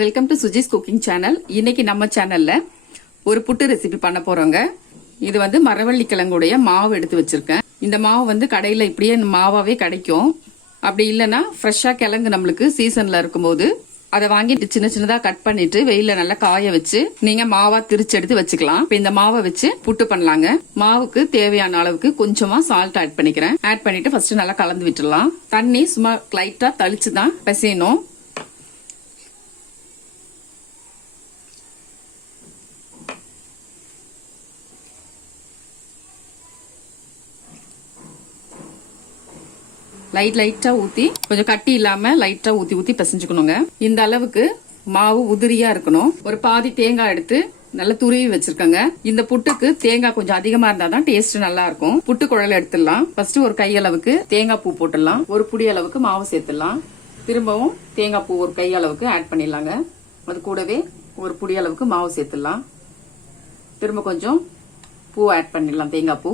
Welcome to Suji's cooking channel. இன்னைக்கு நம்ம சேனல்ல ஒரு புட்டு ரெசிபி பண்ண போறோங்க. இது வந்து மரவள்ளி கிழங்குடைய மாவு எடுத்து வச்சிருக்கேன். இந்த மாவு வந்து கடையில இப்படியே மாவாவே கிடைக்கும். அப்படி இல்லைன்னா ஃப்ரெஷ்ஷா கிழங்கு நம்மளுக்கு சீசன்ல இருக்கும்போது அதை வாங்கிட்டு சின்ன சின்னதா கட் பண்ணிட்டு வெயில நல்லா காய வச்சு நீங்க மாவா திரிச்சு எடுத்து வச்சுக்கலாம். இப்ப இந்த மாவை வச்சு புட்டு பண்ணலாங்க. மாவுக்கு தேவையான அளவுக்கு கொஞ்சமா சால்ட் ஆட் பண்ணிக்கிறேன். ஆட் பண்ணிட்டு ஃபர்ஸ்ட் நல்லா கலந்து விட்டுடலாம். தண்ணி சும்மா லைட்டா தளிச்சுதான் பிசையணும். லைட்டா ஊத்தி கொஞ்சம் கட்டி இல்லாம லைட்டா ஊத்தி பிசைஞ்சுக்கணுங்க. இந்த அளவுக்கு மாவு உதிரியா இருக்கணும். ஒரு பாதி தேங்காய் எடுத்து நல்லா துருவி வச்சிருக்கங்க. இந்த புட்டுக்கு தேங்காய் கொஞ்சம் அதிகமா இருந்தா தான் டேஸ்ட் நல்லா இருக்கும். புட்டு குழல் எடுத்துடலாம். ஃபர்ஸ்ட் ஒரு கை அளவுக்கு தேங்காய் பூ போட்டுடலாம். ஒரு புடி அளவுக்கு மாவு சேர்த்துடலாம். திரும்பவும் தேங்காய் பூ ஒரு கை அளவுக்கு ஆட் பண்ணிடலாங்க. அது கூடவே ஒரு புடி அளவுக்கு மாவு சேர்த்துடலாம். திரும்ப கொஞ்சம் பூ ஆட் பண்ணிடலாம். தேங்காய் பூ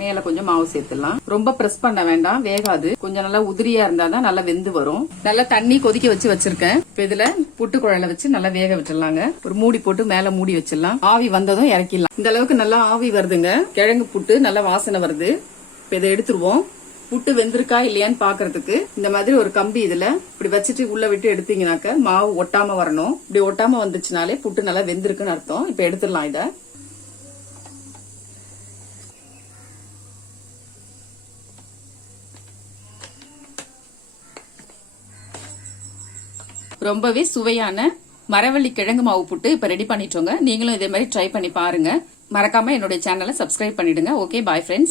மேல கொஞ்சம் மாவு சேர்த்துடலாம். ரொம்ப பிரஸ் பண்ண வேண்டாம், வேகாது. கொஞ்சம் நல்லா உதிரியா இருந்தாதான் நல்லா வெந்து வரும். நல்லா தண்ணி கொதிக்க வச்சு வச்சிருக்கேன். இப்ப இதுல புட்டு குழல வச்சு நல்லா வேக வச்சிடலாங்க. ஒரு மூடி போட்டு மேல மூடி வச்சிடலாம். ஆவி வந்ததும் இறக்கிடலாம். இந்த அளவுக்கு நல்லா ஆவி வருதுங்க. கிழங்கு புட்டு நல்லா வாசனை வருது. இப்ப இதை எடுத்துருவோம். புட்டு வெந்திருக்கா இல்லையான்னு பாக்குறதுக்கு இந்த மாதிரி ஒரு கம்பி இதுல இப்படி வச்சுட்டு உள்ள விட்டு எடுத்தீங்கன்னாக்க மாவு ஒட்டாம வரணும். இப்படி ஒட்டாம வந்துச்சுனாலே புட்டு நல்லா வெந்திருக்குன்னு அர்த்தம். இப்ப எடுத்துடலாம். இத ரொம்பவே சுவையான மரவள்ளி கிழங்கு மாவு புட்டு இப்ப ரெடி பண்ணிட்டோங்க. நீங்களும் இதே மாதிரி ட்ரை பண்ணி பாருங்க. மறக்காம என்னுடைய சேனலை சப்ஸ்கிரைப் பண்ணிடுங்க. Okay, bye friends.